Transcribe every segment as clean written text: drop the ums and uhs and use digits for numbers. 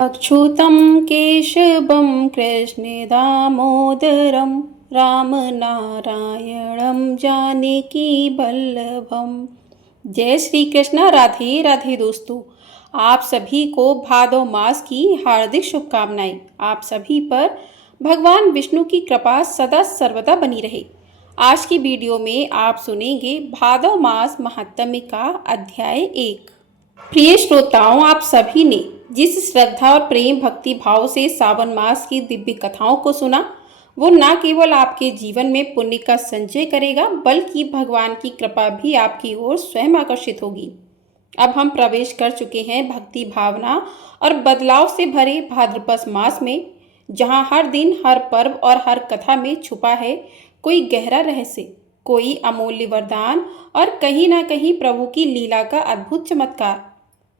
अच्युतं केशवं कृष्णदामोदरं रामनारायणं जानकीवल्लभम। जय श्री कृष्णा। राधे राधे दोस्तों, आप सभी को भादव मास की हार्दिक शुभकामनाएं। आप सभी पर भगवान विष्णु की कृपा सदा सर्वदा बनी रहे। आज की वीडियो में आप सुनेंगे भादव मास महात्म्य का अध्याय 1। प्रिय श्रोताओं, आप सभी ने जिस श्रद्धा और प्रेम भक्ति भाव से सावन मास की दिव्य कथाओं को सुना, वो न केवल आपके जीवन में पुण्य का संचय करेगा, बल्कि भगवान की कृपा भी आपकी ओर स्वयं आकर्षित होगी। अब हम प्रवेश कर चुके हैं भक्ति भावना और बदलाव से भरे भाद्रपद मास में, जहाँ हर दिन, हर पर्व और हर कथा में छुपा है कोई गहरा रहस्य, कोई अमूल्य वरदान और कहीं ना कहीं प्रभु की लीला का अद्भुत चमत्कार।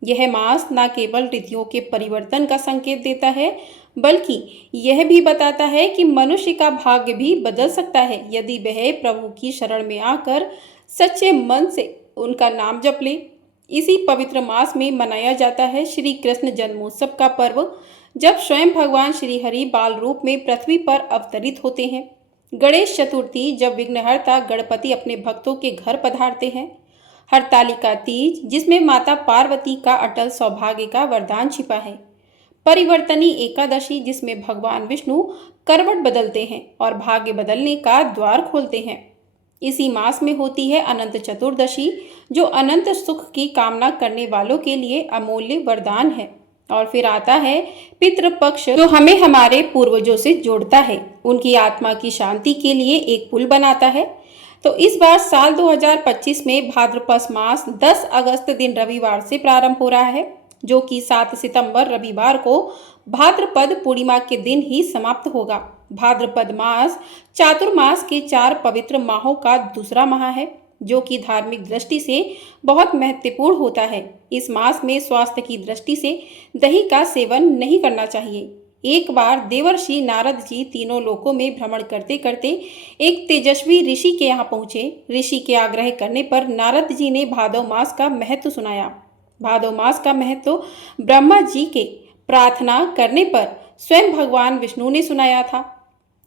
यह मास न केवल ऋतुओं के परिवर्तन का संकेत देता है, बल्कि यह भी बताता है कि मनुष्य का भाग्य भी बदल सकता है यदि वह प्रभु की शरण में आकर सच्चे मन से उनका नाम जप ले। इसी पवित्र मास में मनाया जाता है श्री कृष्ण जन्मोत्सव का पर्व, जब स्वयं भगवान श्री हरि बाल रूप में पृथ्वी पर अवतरित होते हैं। गणेश चतुर्थी, जब विघ्नहर्ता गणपति अपने भक्तों के घर पधारते हैं। हरतालिका तीज, जिसमें माता पार्वती का अटल सौभाग्य का वरदान छिपा है। परिवर्तनी एकादशी, जिसमें भगवान विष्णु करवट बदलते हैं और भाग्य बदलने का द्वार खोलते हैं। इसी मास में होती है अनंत चतुर्दशी, जो अनंत सुख की कामना करने वालों के लिए अमूल्य वरदान है। और फिर आता है पितृपक्ष, जो हमें हमारे पूर्वजों से जोड़ता है, उनकी आत्मा की शांति के लिए एक पुल बनाता है। तो इस बार साल 2025 में भाद्रपद मास 10 अगस्त दिन रविवार से प्रारंभ हो रहा है, जो कि 7 सितंबर रविवार को भाद्रपद पूर्णिमा के दिन ही समाप्त होगा। भाद्रपद मास चातुर्मास के 4 पवित्र माहों का दूसरा माह है, जो कि धार्मिक दृष्टि से बहुत महत्वपूर्ण होता है। इस मास में स्वास्थ्य की दृष्टि से दही का सेवन नहीं करना चाहिए। एक बार देवर्षि नारद जी तीनों लोकों में भ्रमण करते करते एक तेजस्वी ऋषि के यहाँ पहुँचे। ऋषि के आग्रह करने पर नारद जी ने भादव मास का महत्व सुनाया। भादव मास का महत्व ब्रह्मा जी के प्रार्थना करने पर स्वयं भगवान विष्णु ने सुनाया था।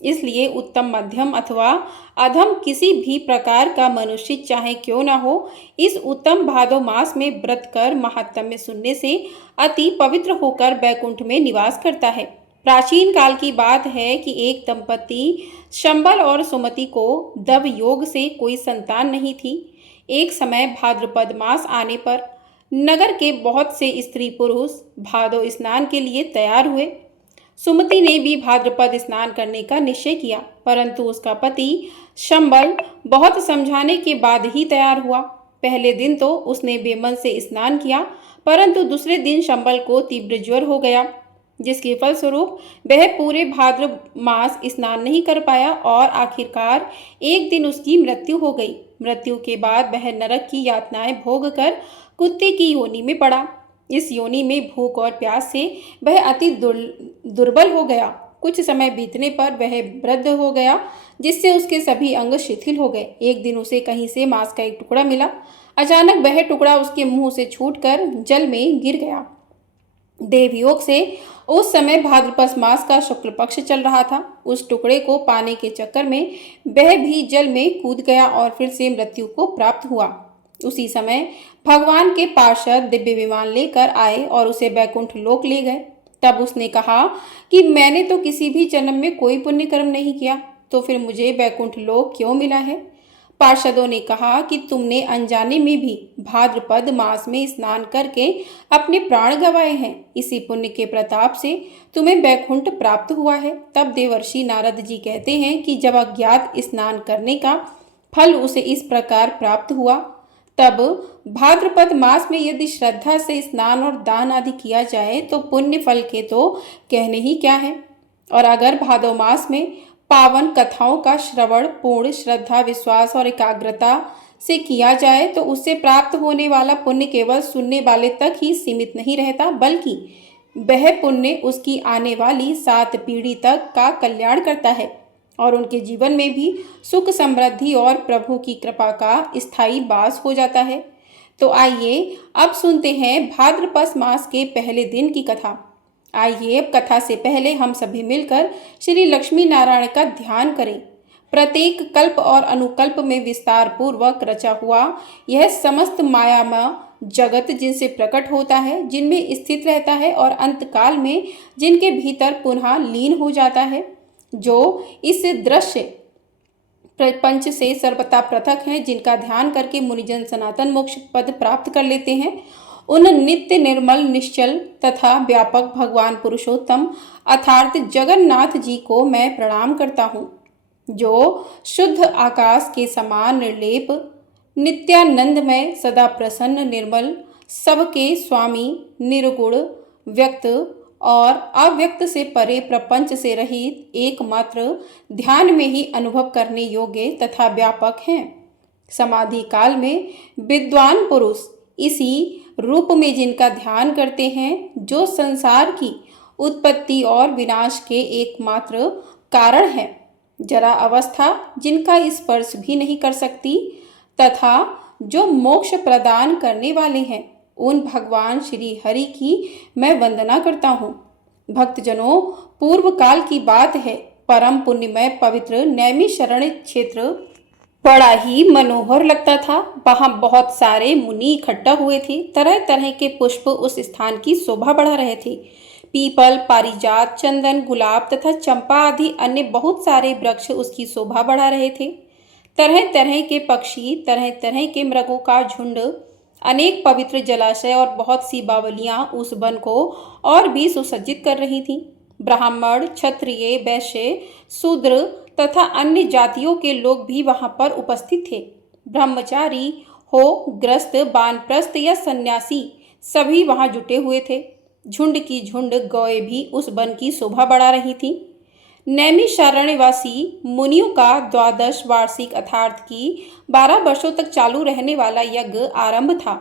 इसलिए उत्तम, मध्यम अथवा अधम किसी भी प्रकार का मनुष्य चाहे क्यों ना हो, इस उत्तम भादव मास में व्रत कर महात्म्य सुनने से अति पवित्र होकर बैकुंठ में निवास करता है। प्राचीन काल की बात है कि एक दंपति शंबल और सुमति को दव योग से कोई संतान नहीं थी। एक समय भाद्रपद मास आने पर नगर के बहुत से स्त्री पुरुष भादव स्नान के लिए तैयार हुए। सुमति ने भी भाद्रपद स्नान करने का निश्चय किया, परंतु उसका पति शंबल बहुत समझाने के बाद ही तैयार हुआ। पहले दिन तो उसने बेमन से स्नान किया, परंतु दूसरे दिन शंबल को तीव्र ज्वर हो गया, जिसके फलस्वरूप वह पूरे भाद्र मास स्नान नहीं कर पाया और आखिरकार एक दिन उसकी मृत्यु हो गई। मृत्यु के बाद वह नरक की यातनाएं भोग कर कुत्ते की योनि में पड़ा। इस योनि में भूख और प्यास से वह अति दुर्बल हो गया। कुछ समय बीतने पर वह वृद्ध हो गया, जिससे उसके सभी अंग शिथिल हो गए। एक दिन उसे कहीं से मांस का एक टुकड़ा मिला। अचानक वह टुकड़ा उसके मुंह से छूटकर जल में गिर गया। देवयोग से उस समय भाद्रपद मास का शुक्ल पक्ष चल रहा था। उस टुकड़े को पाने के चक्कर में वह भी जल में कूद गया और फिर से मृत्यु को प्राप्त हुआ। उसी समय भगवान के पार्षद दिव्य विमान लेकर आए और उसे बैकुंठ लोक ले गए। तब उसने कहा कि मैंने तो किसी भी जन्म में कोई पुण्य कर्म नहीं किया, तो फिर मुझे बैकुंठ लोक क्यों मिला है? पार्षदों ने कहा कि तुमने अनजाने में भी भाद्रपद मास में स्नान करके अपने प्राण गंवाए हैं। इसी पुण्य के प्रताप से तुम्हें बैकुंठ प्राप्त हुआ है। तब देवर्षि नारद जी कहते हैं कि जब अज्ञात स्नान करने का फल उसे इस प्रकार प्राप्त हुआ, तब भाद्रपद मास में यदि श्रद्धा से स्नान और दान आदि किया जाए तो पुण्य फल के तो कहने ही क्या है। और अगर भादव मास में पावन कथाओं का श्रवण पूर्ण श्रद्धा, विश्वास और एकाग्रता से किया जाए तो उससे प्राप्त होने वाला पुण्य केवल सुनने वाले तक ही सीमित नहीं रहता, बल्कि वह पुण्य उसकी आने वाली 7 पीढ़ी तक का कल्याण करता है और उनके जीवन में भी सुख, समृद्धि और प्रभु की कृपा का स्थायी वास हो जाता है। तो आइए अब सुनते हैं भाद्रपद मास के पहले दिन की कथा। आइए अब कथा से पहले हम सभी मिलकर श्री लक्ष्मी नारायण का ध्यान करें। प्रत्येक कल्प और अनुकल्प में विस्तार पूर्वक रचा हुआ यह समस्त मायामय जगत जिनसे प्रकट होता है, जिनमें स्थित रहता है और अंतकाल में जिनके भीतर पुनः लीन हो जाता है, जो इस दृश्य प्रपंच से सर्वथा पृथक हैं, जिनका ध्यान करके मुनिजन सनातन मोक्ष पद प्राप्त कर लेते हैं, उन नित्य निर्मल निश्चल तथा व्यापक भगवान पुरुषोत्तम अर्थात जगन्नाथ जी को मैं प्रणाम करता हूँ, जो शुद्ध आकाश के समान निर्लेप नित्यानंदमय सदा प्रसन्न निर्मल सबके स्वामी निर्गुण व्यक्त और अव्यक्त से परे प्रपंच से रहित एकमात्र ध्यान में ही अनुभव करने योग्य तथा व्यापक हैं। समाधि काल में विद्वान पुरुष इसी रूप में जिनका ध्यान करते हैं, जो संसार की उत्पत्ति और विनाश के एकमात्र कारण है, जरा अवस्था जिनका स्पर्श भी नहीं कर सकती तथा जो मोक्ष प्रदान करने वाले हैं, उन भगवान श्री हरि की मैं वंदना करता हूँ। भक्तजनों, पूर्व काल की बात है, परम पुण्यमय पवित्र नैमिषारण्य क्षेत्र बड़ा ही मनोहर लगता था। वहां बहुत सारे मुनि इकट्ठा हुए थे। तरह तरह के पुष्प उस स्थान की शोभा बढ़ा रहे थे। पीपल, पारिजात, चंदन, गुलाब तथा चंपा आदि अन्य बहुत सारे वृक्ष उसकी शोभा बढ़ा रहे थे। तरह तरह के पक्षी, तरह तरह के मृगों का झुंड, अनेक पवित्र जलाशय और बहुत सी बावलियां उस वन को और भी सुसज्जित कर रही थीं। ब्राह्मण, क्षत्रिय, वैश्य, शूद्र तथा अन्य जातियों के लोग भी वहां पर उपस्थित थे। ब्रह्मचारी हो, गृहस्थ, वानप्रस्थ या सन्यासी सभी वहां जुटे हुए थे। झुंड की झुंड गौएं भी उस वन की शोभा बढ़ा रही थीं। नैमिषारण्यवासी मुनियों का 12 वार्षिक अर्थात की 12 वर्षों तक चालू रहने वाला यज्ञ आरंभ था।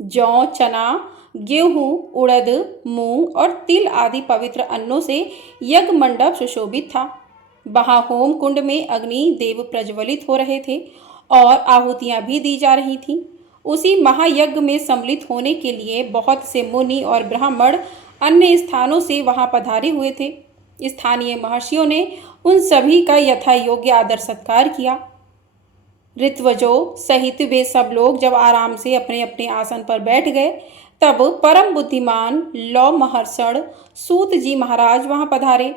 जौ, चना, गेहूं, उड़द, मूंग और तिल आदि पवित्र अन्नों से यज्ञ मंडप सुशोभित था। वहां होम कुंड में अग्नि देव प्रज्वलित हो रहे थे और आहुतियां भी दी जा रही थीं। उसी महायज्ञ में सम्मिलित होने के लिए बहुत से मुनि और ब्राह्मण अन्य स्थानों से वहां पधारे हुए थे। स्थानीय महर्षियों ने उन सभी का यथा योग्य आदर सत्कार किया। ऋत्वजों सहित वे सब लोग जब आराम से अपने अपने आसन पर बैठ गए, तब परम बुद्धिमान लौ महर्षण सूत जी महाराज वहां पधारे।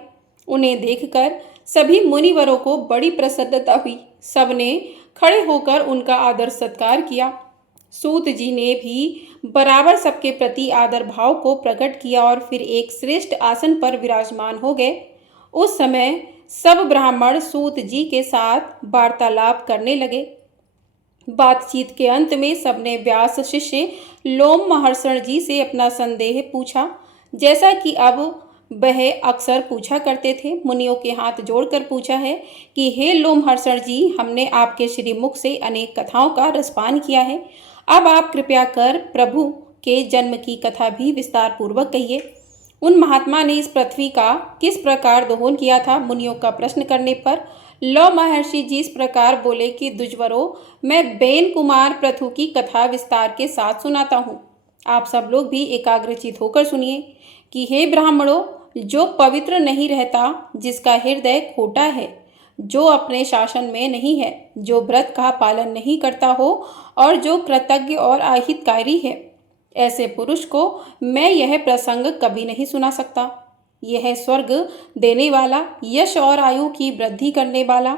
उन्हें देखकर सभी मुनिवरों को बड़ी प्रसन्नता हुई। सबने खड़े होकर उनका आदर सत्कार किया। सूत जी ने भी बराबर सबके प्रति आदर भाव को प्रकट किया और फिर एक श्रेष्ठ आसन पर विराजमान हो गए। उस समय सब ब्राह्मण सूत जी के साथ वार्तालाप करने लगे। बातचीत के अंत में सबने व्यास शिष्य लोम महर्षण जी से अपना संदेह पूछा, जैसा कि अब वह अक्सर पूछा करते थे। मुनियों के हाथ जोड़कर पूछा है कि हे लोमहर्षण जी, हमने आपके श्रीमुख से अनेक कथाओं का रसपान किया है। अब आप कृपया कर प्रभु के जन्म की कथा भी विस्तार पूर्वक कहिए। उन महात्मा ने इस पृथ्वी का किस प्रकार दोहन किया था? मुनियों का प्रश्न करने पर लौ महर्षि जी इस प्रकार बोले कि द्विजवरों, मैं बेन कुमार पृथु की कथा विस्तार के साथ सुनाता हूँ। आप सब लोग भी एकाग्रचित होकर सुनिए कि हे ब्राह्मणों, जो पवित्र नहीं रहता, जिसका हृदय खोटा है, जो अपने शासन में नहीं है, जो व्रत का पालन नहीं करता हो और जो कृतज्ञ और अहितकारी है, ऐसे पुरुष को मैं यह प्रसंग कभी नहीं सुना सकता। यह स्वर्ग देने वाला, यश और आयु की वृद्धि करने वाला,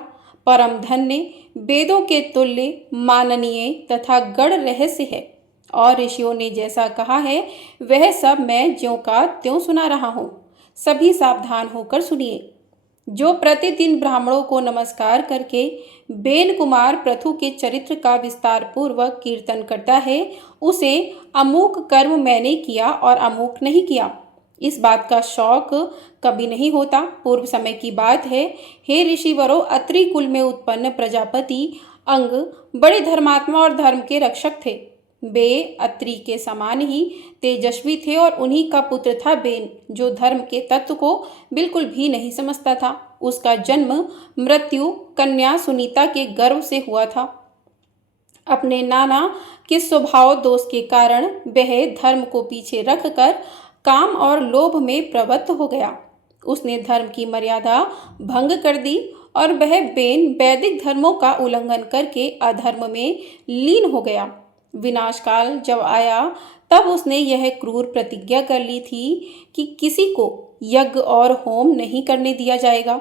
परम धन्य, वेदों के तुल्य, माननीय तथा गढ़ रहस्य है और ऋषियों ने जैसा कहा है वह सब मैं ज्यों का त्यों सुना रहा हूँ। सभी सावधान होकर सुनिए। जो प्रतिदिन ब्राह्मणों को नमस्कार करके बेन कुमार पृथु के चरित्र का विस्तार पूर्वक कीर्तन करता है, उसे अमुक कर्म मैंने किया और अमुक नहीं किया, इस बात का शौक कभी नहीं होता। पूर्व समय की बात है। हे ऋषिवरों, अत्रि कुल में उत्पन्न प्रजापति अंग बड़े धर्मात्मा और धर्म के रक्षक थे। वे अत्रि के समान ही तेजस्वी थे और उन्हीं का पुत्र था बेन, जो धर्म के तत्व को बिल्कुल भी नहीं समझता था। उसका जन्म मृत्यु कन्या सुनीता के गर्भ से हुआ था। अपने नाना के स्वभाव दोष के कारण वह धर्म को पीछे रखकर काम और लोभ में प्रवृत्त हो गया। उसने धर्म की मर्यादा भंग कर दी और वह बेन वैदिक धर्मों का उल्लंघन करके अधर्म में लीन हो गया। विनाशकाल जब आया तब उसने यह क्रूर प्रतिज्ञा कर ली थी कि किसी को यज्ञ और होम नहीं करने दिया जाएगा।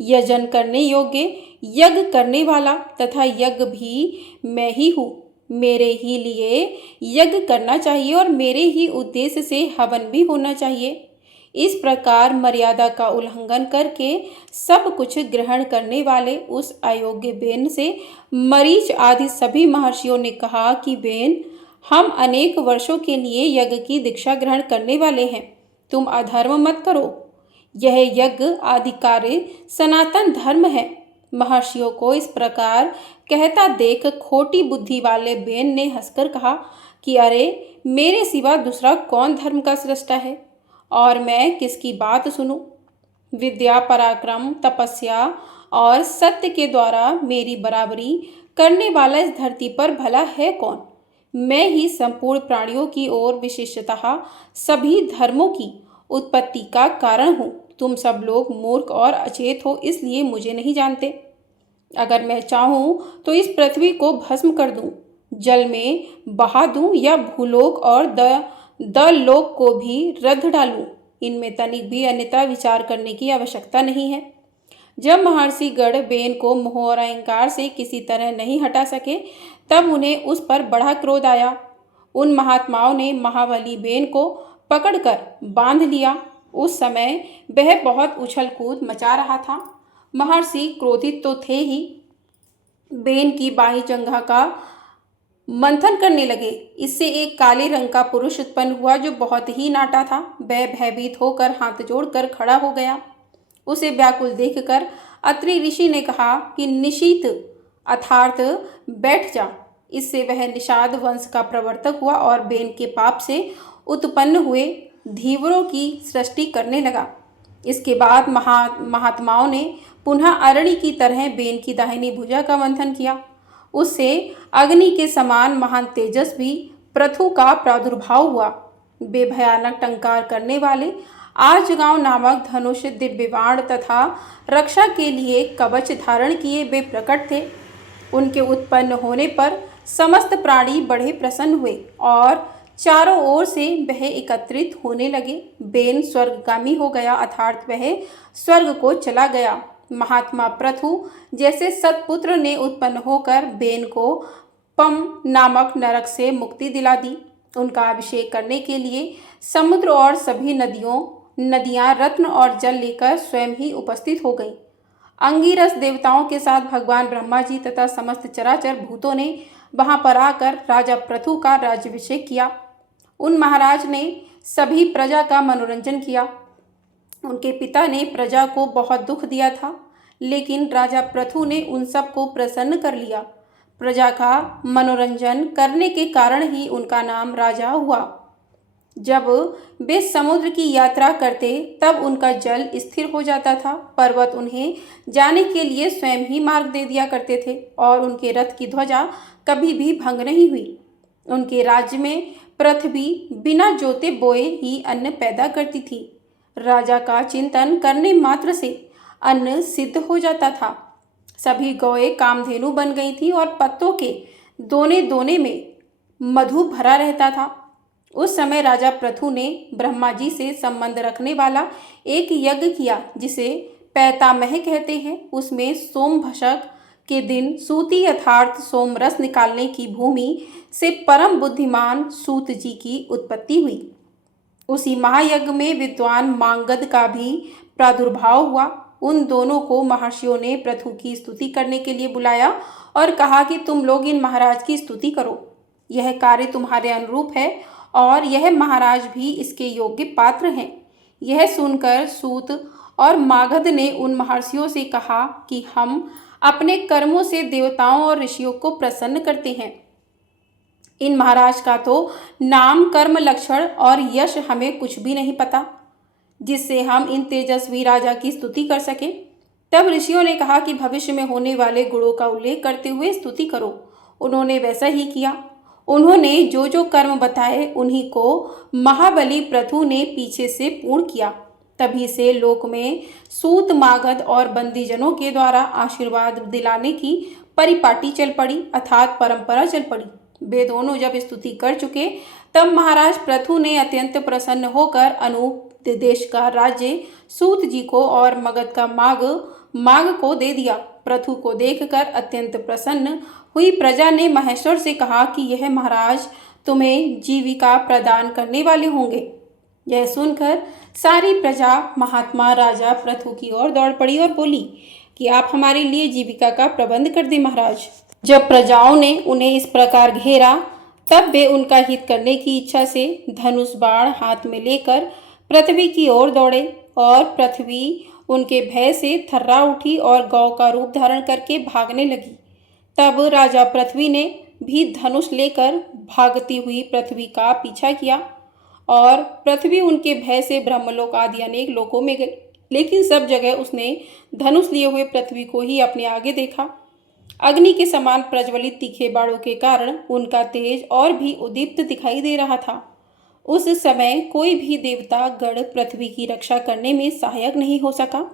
यजन करने योग्य, यज्ञ करने वाला तथा यज्ञ भी मैं ही हूँ। मेरे ही लिए यज्ञ करना चाहिए और मेरे ही उद्देश्य से हवन भी होना चाहिए। इस प्रकार मर्यादा का उल्लंघन करके सब कुछ ग्रहण करने वाले उस अयोग्य बेन से मरीच आदि सभी महर्षियों ने कहा कि बेन, हम अनेक वर्षों के लिए यज्ञ की दीक्षा ग्रहण करने वाले हैं, तुम अधर्म मत करो। यह यज्ञ आदि कार्य सनातन धर्म है। महर्षियों को इस प्रकार कहता देख खोटी बुद्धि वाले बेन ने हंसकर कहा कि अरे, मेरे सिवा दूसरा कौन धर्म का सृष्टा है और मैं किसकी बात सुनूं? विद्या, पराक्रम, तपस्या और सत्य के द्वारा मेरी बराबरी करने वाला इस धरती पर भला है कौन? मैं ही संपूर्ण प्राणियों की ओर विशेषतः सभी धर्मों की उत्पत्ति का कारण हूँ। तुम सब लोग मूर्ख और अचेत हो, इसलिए मुझे नहीं जानते। अगर मैं चाहूँ तो इस पृथ्वी को भस्म कर दूँ, जल में बहा दूँ या भूलोक और द लोक को भी रद्द डालूं। इनमें तनिक भी अन्यथा विचार करने की आवश्यकता नहीं है। जब महर्षि गण बेन को मोह और अहंकार से किसी तरह नहीं हटा सके तब उन्हें उस पर बड़ा क्रोध आया। उन महात्माओं ने महाबली बेन को पकड़कर बांध लिया। उस समय वह बहुत उछल कूद मचा रहा था। महर्षि क्रोधित तो थे ही, बेन की बाही जंघा का मंथन करने लगे। इससे एक काले रंग का पुरुष उत्पन्न हुआ जो बहुत ही नाटा था। वह भयभीत होकर हाथ जोड़कर खड़ा हो गया। उसे व्याकुल देखकर अत्रि ऋषि ने कहा कि निशीत अर्थात बैठ जा। इससे वह निषाद वंश का प्रवर्तक हुआ और बेन के पाप से उत्पन्न हुए धीवरों की सृष्टि करने लगा। इसके बाद महात्माओं ने पुनः अरणि की तरह बेन की दाहिनी भुजा का मंथन किया। उससे अग्नि के समान महान तेजस्वी पृथु का प्रादुर्भाव हुआ। वे भयानक टंकार करने वाले आजगांव नामक धनुष, दिव्य बाण तथा रक्षा के लिए कवच धारण किए वे प्रकट थे। उनके उत्पन्न होने पर समस्त प्राणी बड़े प्रसन्न हुए और चारों ओर से वह एकत्रित होने लगे। बेन स्वर्गगामी हो गया, अर्थात वह स्वर्ग को चला गया। महात्मा पृथु जैसे सत्पुत्र ने उत्पन्न होकर बेन को पम नामक नरक से मुक्ति दिला दी। उनका अभिषेक करने के लिए समुद्र और सभी नदियां रत्न और जल लेकर स्वयं ही उपस्थित हो गईं। अंगिरस देवताओं के साथ भगवान ब्रह्मा जी तथा समस्त चराचर भूतों ने वहां पर आकर राजा पृथु का राज्याभिषेक किया। उन महाराज ने सभी प्रजा का मनोरंजन किया। उनके पिता ने प्रजा को बहुत दुख दिया था, लेकिन राजा पृथु ने उन सबको प्रसन्न कर लिया। प्रजा का मनोरंजन करने के कारण ही उनका नाम राजा हुआ। जब वे समुद्र की यात्रा करते तब उनका जल स्थिर हो जाता था। पर्वत उन्हें जाने के लिए स्वयं ही मार्ग दे दिया करते थे और उनके रथ की ध्वजा कभी भी भंग नहीं हुई। उनके राज्य में पृथ्वी बिना जोते बोए ही अन्न पैदा करती थी। राजा का चिंतन करने मात्र से अन्न सिद्ध हो जाता था। सभी गौएं कामधेनु बन गई थी और पत्तों के दोने दोने में मधु भरा रहता था। उस समय राजा पृथु ने ब्रह्मा जी से संबंध रखने वाला एक यज्ञ किया जिसे पैतामह कहते हैं। उसमें सोमभशक के दिन सूति अर्थात सोमरस निकालने की भूमि से परम बुद्धिमान सूत जी की उत्पत्ति हुई। उसी महायज्ञ में विद्वान मांगद का भी प्रादुर्भाव हुआ। उन दोनों को महर्षियों ने पृथु की स्तुति करने के लिए बुलाया और कहा कि तुम लोग इन महाराज की स्तुति करो। यह कार्य तुम्हारे अनुरूप है और यह महाराज भी इसके योग्य पात्र हैं। यह सुनकर सूत और मागध ने उन महर्षियों से कहा कि हम अपने कर्मों से देवताओं और ऋषियों को प्रसन्न करते हैं। इन महाराज का तो नाम, कर्म, लक्षण और यश हमें कुछ भी नहीं पता जिससे हम इन तेजस्वी राजा की स्तुति कर सकें। तब ऋषियों ने कहा कि भविष्य में होने वाले गुणों का उल्लेख करते हुए स्तुति करो। उन्होंने वैसा ही किया। उन्होंने जो जो कर्म बताए उन्हीं को महाबली प्रथु ने पीछे से पूर्ण किया। तभी से लोक में सूत मागध और बंदीजनों के द्वारा आशीर्वाद दिलाने की परिपाटी चल पड़ी, अर्थात परंपरा चल पड़ी। वे दोनों जब स्तुति कर चुके तब महाराज प्रथु ने अत्यंत प्रसन्न होकर अनूप देश का राज्य सूत जी को और मगध का माग को दे दिया। प्रथु को देखकर अत्यंत प्रसन्न हुई प्रजा ने महेश्वर से कहा कि यह महाराज तुम्हें जीविका प्रदान करने वाले होंगे। यह सुनकर सारी प्रजा महात्मा राजा प्रथु की ओर दौड़ पड़ी और बोली कि आप हमारे लिए जीविका का प्रबंध कर दें महाराज। जब प्रजाओं ने उन्हें इस प्रकार घेरा तब वे उनका हित करने की इच्छा से धनुष बाण हाथ में लेकर पृथ्वी की ओर दौड़े और पृथ्वी उनके भय से थर्रा उठी और गौ का रूप धारण करके भागने लगी। तब राजा पृथ्वी ने भी धनुष लेकर भागती हुई पृथ्वी का पीछा किया और पृथ्वी उनके भय से ब्रह्मलोक आदि अनेक लोकों में गई, लेकिन सब जगह उसने धनुष लिए हुए पृथ्वी को ही अपने आगे देखा। अग्नि के समान प्रज्वलित तीखे बाणों के कारण उनका तेज और भी उदीप्त दिखाई दे रहा था। उस समय कोई भी देवता गण पृथ्वी की रक्षा करने में सहायक नहीं हो सका।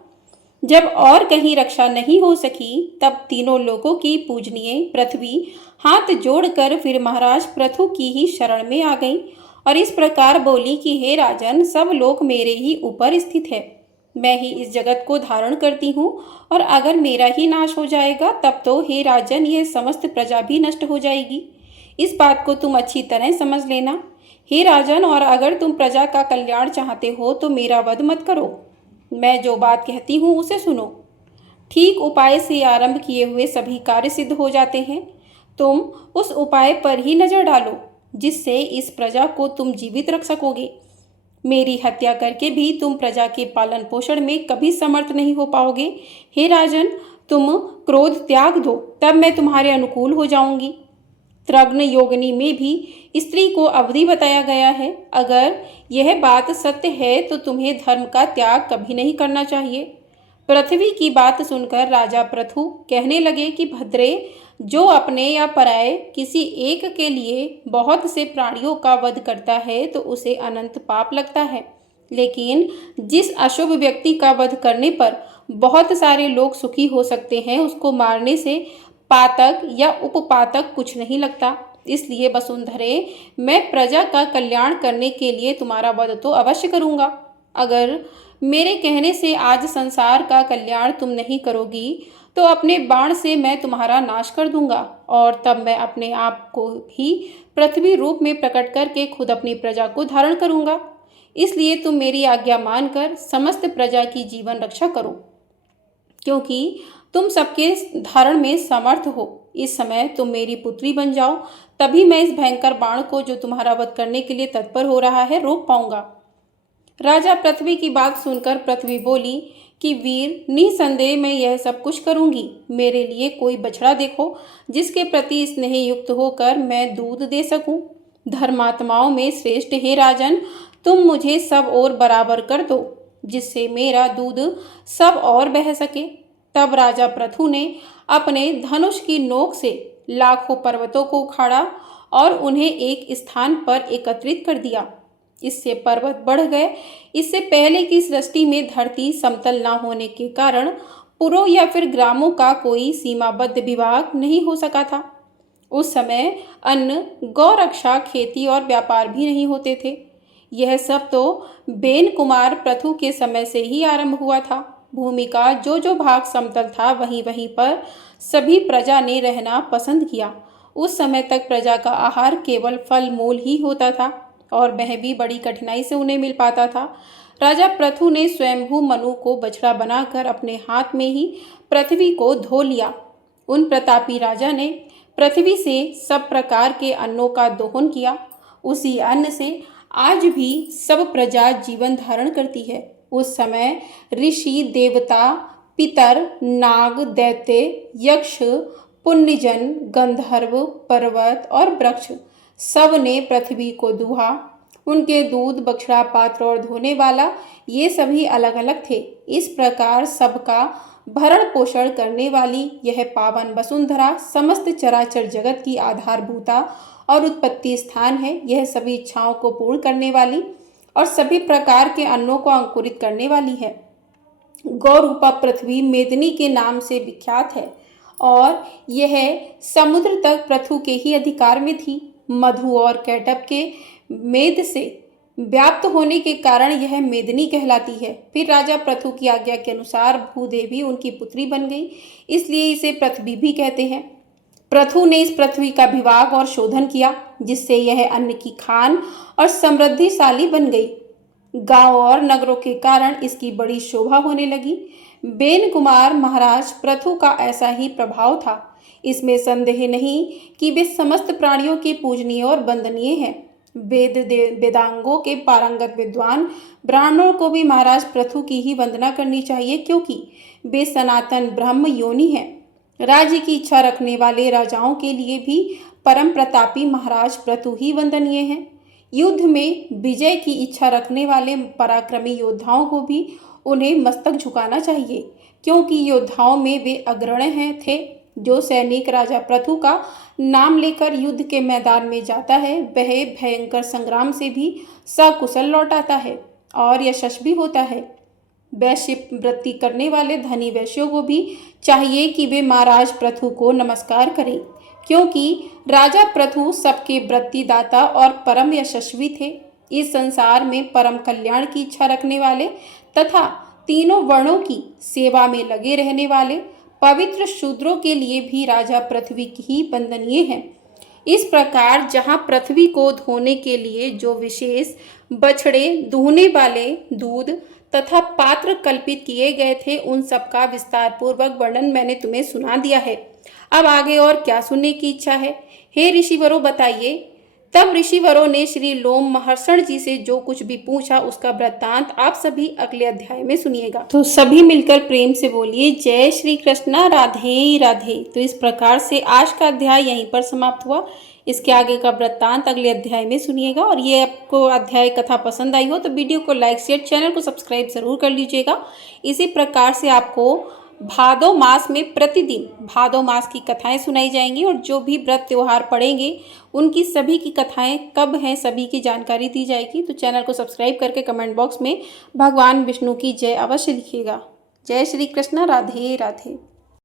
जब और कहीं रक्षा नहीं हो सकी तब तीनों लोगों की पूजनीय पृथ्वी हाथ जोड़कर फिर महाराज प्रथु की ही शरण में आ गई और इस प्रकार बोली कि हे राजन, सब लोग मेरे ही ऊपर स्थित है। मैं ही इस जगत को धारण करती हूँ और अगर मेरा ही नाश हो जाएगा तब तो हे राजन यह समस्त प्रजा भी नष्ट हो जाएगी। इस बात को तुम अच्छी तरह समझ लेना हे राजन, और अगर तुम प्रजा का कल्याण चाहते हो तो मेरा वध मत करो। मैं जो बात कहती हूँ उसे सुनो। ठीक उपाय से आरंभ किए हुए सभी कार्य सिद्ध हो जाते हैं। तुम उस उपाय पर ही नजर डालो जिससे इस प्रजा को तुम जीवित रख सकोगे। मेरी हत्या करके भी तुम प्रजा के पालन पोषण में कभी समर्थ नहीं हो पाओगे। हे राजन, तुम क्रोध त्याग दो, तब मैं तुम्हारे अनुकूल हो जाऊंगी। त्रग्न योगिनी में भी स्त्री को अवधि बताया गया है। अगर यह बात सत्य है तो तुम्हें धर्म का त्याग कभी नहीं करना चाहिए। पृथ्वी की बात सुनकर राजा प्रथु कहने लगे कि भद्रे, जो अपने या पराये किसी एक के लिए बहुत से प्राणियों का वध करता है तो उसे अनंत पाप लगता है, लेकिन जिस अशुभ व्यक्ति का वध करने पर बहुत सारे लोग सुखी हो सकते हैं उसको मारने से पातक या उपपातक कुछ नहीं लगता। इसलिए वसुंधरे, मैं प्रजा का कल्याण करने के लिए तुम्हारा वध तो अवश्य करूँगा। अगर मेरे कहने से आज संसार का कल्याण तुम नहीं करोगी तो अपने बाण से मैं तुम्हारा नाश कर दूंगा और तब मैं अपने आप को ही पृथ्वी रूप में प्रकट करके खुद अपनी प्रजा को धारण करूंगा। इसलिए तुम मेरी आज्ञा मानकर समस्त प्रजा की जीवन रक्षा करो, क्योंकि तुम सबके धारण में समर्थ हो। इस समय तुम मेरी पुत्री बन जाओ, तभी मैं इस भयंकर बाण को जो तुम्हारा वध करने के लिए तत्पर हो रहा है रोक पाऊंगा। राजा पृथ्वी की बात सुनकर पृथ्वी बोली कि वीर, निसंदेह मैं यह सब कुछ करूंगी। मेरे लिए कोई बछड़ा देखो जिसके प्रति स्नेह युक्त होकर मैं दूध दे सकूं। धर्मात्माओं में श्रेष्ठ हे राजन, तुम मुझे सब ओर बराबर कर दो जिससे मेरा दूध सब और बह सके। तब राजा पृथु ने अपने धनुष की नोक से लाखों पर्वतों को उखाड़ा और उन्हें एक स्थान पर एकत्रित कर दिया। इससे पर्वत बढ़ गए। इससे पहले की सृष्टि में धरती समतल न होने के कारण पुरों या फिर ग्रामों का कोई सीमाबद्ध विभाग नहीं हो सका था। उस समय अन्न, गौरक्षा, खेती और व्यापार भी नहीं होते थे। यह सब तो बेन कुमार पृथु के समय से ही आरंभ हुआ था। भूमि का जो जो भाग समतल था वहीं वहीं पर सभी प्रजा ने रहना पसंद किया। उस समय तक प्रजा का आहार केवल फल मूल ही होता था और वह भी बड़ी कठिनाई से उन्हें मिल पाता था। राजा पृथु ने स्वयंभू मनु को बछड़ा बनाकर अपने हाथ में ही पृथ्वी को धो लिया। उन प्रतापी राजा ने पृथ्वी से सब प्रकार के अन्नों का दोहन किया। उसी अन्न से आज भी सब प्रजा जीवन धारण करती है। उस समय ऋषि, देवता, पितर, नाग, दैत्य, यक्ष, पुण्यजन, गंधर्व, पर्वत और वृक्ष सब ने पृथ्वी को दुहा। उनके दूध, बछड़ा, पात्र और धोने वाला ये सभी अलग अलग थे। इस प्रकार सबका भरण पोषण करने वाली यह पावन वसुंधरा समस्त चराचर जगत की आधारभूता और उत्पत्ति स्थान है। यह सभी इच्छाओं को पूर्ण करने वाली और सभी प्रकार के अन्नों को अंकुरित करने वाली है। गौरूपा पृथ्वी मेदिनी के नाम से विख्यात है और यह समुद्र तक पृथु के ही अधिकार में थी। मधु और कैटब के मेद से व्याप्त होने के कारण यह मेदिनी कहलाती है। फिर राजा पृथु की आज्ञा के अनुसार भूदेवी उनकी पुत्री बन गई, इसलिए इसे पृथ्वी भी कहते हैं। पृथु ने इस पृथ्वी का विभाग और शोधन किया, जिससे यह अन्न की खान और समृद्धिशाली बन गई। गांव और नगरों के कारण इसकी बड़ी शोभा होने लगी। बेन कुमार महाराज पृथु का ऐसा ही प्रभाव था। इसमें संदेह नहीं कि वे समस्त प्राणियों के पूजनीय और वंदनीय हैं। वेदांगों के पारंगत विद्वान ब्राह्मणों को भी महाराज पृथु की ही वंदना करनी चाहिए, क्योंकि वे सनातन ब्रह्म योनि हैं। राज्य की इच्छा रखने वाले राजाओं के लिए भी परम प्रतापी महाराज पृथु ही वंदनीय हैं। युद्ध में विजय की इच्छा रखने वाले पराक्रमी योद्धाओं को भी उन्हें मस्तक झुकाना चाहिए, क्योंकि योद्धाओं में वे अग्रणी थे। जो सैनिक राजा पृथु का नाम लेकर युद्ध के मैदान में जाता है, वह भयंकर संग्राम से भी सकुशल लौट आता है और यशस्वी होता है। वैश्य वृत्ति करने वाले धनी वैश्यों को भी चाहिए कि वे महाराज पृथु को नमस्कार करें, क्योंकि राजा पृथु सबके वृत्तिदाता और परम यशस्वी थे। इस संसार में परम कल्याण की इच्छा रखने वाले तथा तीनों वर्णों की सेवा में लगे रहने वाले पवित्र शूद्रों के लिए भी राजा पृथ्वी ही वंदनीय है। इस प्रकार जहाँ पृथ्वी को धोने के लिए जो विशेष बछड़े दुहने वाले दूध तथा पात्र कल्पित किए गए थे, उन सब का विस्तार पूर्वक वर्णन मैंने तुम्हें सुना दिया है। अब आगे और क्या सुनने की इच्छा है, हे ऋषिवरों बताइए। तब ऋषिवरों ने श्री लोम महर्षण जी से जो कुछ भी पूछा, उसका वृत्तांत आप सभी अगले अध्याय में सुनिएगा। तो सभी मिलकर प्रेम से बोलिए जय श्री कृष्णा, राधे राधे। तो इस प्रकार से आज का अध्याय यहीं पर समाप्त हुआ। इसके आगे का वृत्तांत अगले अध्याय में सुनिएगा। और ये आपको अध्याय कथा पसंद आई हो तो वीडियो को लाइक शेयर, चैनल को सब्सक्राइब जरूर कर लीजिएगा। इसी प्रकार से आपको भादो मास में प्रतिदिन भादो मास की कथाएं सुनाई जाएंगी और जो भी व्रत त्योहार पड़ेंगे उनकी सभी की कथाएं कब हैं सभी की जानकारी दी जाएगी। तो चैनल को सब्सक्राइब करके कमेंट बॉक्स में भगवान विष्णु की जय अवश्य लिखिएगा। जय श्री कृष्ण, राधे राधे।